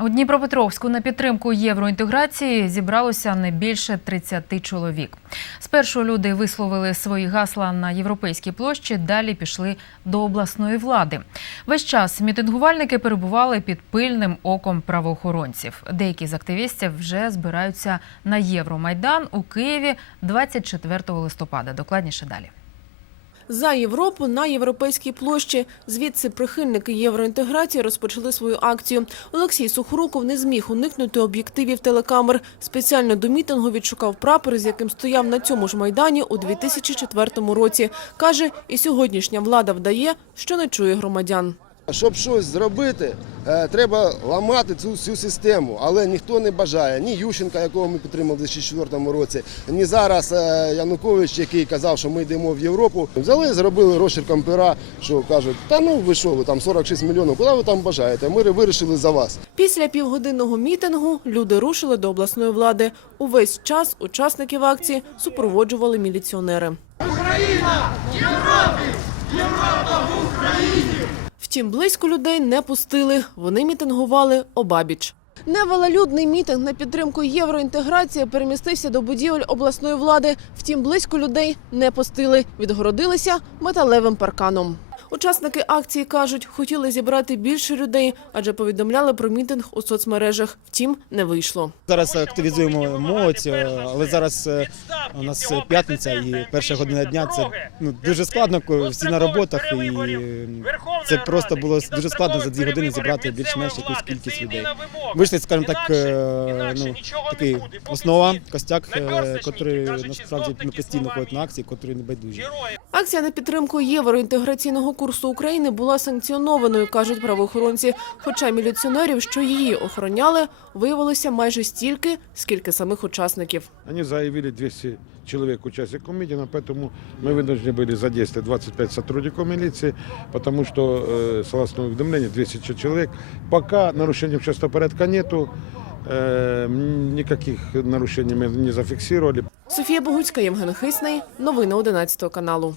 У Дніпропетровську на підтримку євроінтеграції зібралося не більше 30 чоловік. Спершу люди висловили свої гасла на європейській площі, далі пішли до обласної влади. Весь час мітингувальники перебували під пильним оком правоохоронців. Деякі з активістів вже збираються на Євромайдан у Києві 24 листопада. Докладніше далі. За Європу на європейській площі. Звідси прихильники євроінтеграції розпочали свою акцію. Олексій Сухоруков не зміг уникнути об'єктивів телекамер. Спеціально до мітингу відшукав прапор, з яким стояв на цьому ж майдані у 2004 році. Каже, і сьогоднішня влада вдає, що не чує громадян. Щоб щось зробити, е, треба ламати цю всю систему, але ніхто не бажає. Ні Ющенка, якого ми підтримали в 2004 році, ні зараз е, Янукович, який казав, що ми йдемо в Європу. Взяли, зробили розчерком пера, що кажуть, та ну ви що, ви там 46 мільйонів, куди ви там бажаєте? Ми вирішили за вас. Після півгодинного мітингу люди рушили до обласної влади. Увесь час учасників акції супроводжували міліціонери. Втім, близько людей не пустили. Вони мітингували обабіч. Невелолюдний мітинг на підтримку євроінтеграції перемістився до будівель обласної влади. Втім, близько людей не пустили. Відгородилися металевим парканом. Учасники акції кажуть, хотіли зібрати більше людей, адже повідомляли про мітинг у соцмережах. Втім, не вийшло. Зараз активізуємо молодь, але зараз е, у нас п'ятниця і перша година дня. Це ну дуже складно, всі на роботах, і е, це просто було дуже складно за дві години зібрати більш-менш якусь кількість людей. Вийшли, скажімо так, е, ну такий основа, костяк, е, котрий насправді ну, постійно ходить на акції, котрий не байдужі. Акція на підтримку євроінтеграційного курсу України була санкціонованою, кажуть правоохоронці. Хоча міліціонерів, що її охороняли, виявилося майже стільки, скільки самих учасників. Они заявили 200 человек участников митинга, поэтому мы вынуждены были задействовать 25 сотрудников милиции, потому что, э, согласно уведомлению, 200 человек. Пока нарушений общественного порядка нету, э, м, никаких нарушений мы не зафиксировали. Софія Богуцька, Євген Хисний. Новини 11 каналу.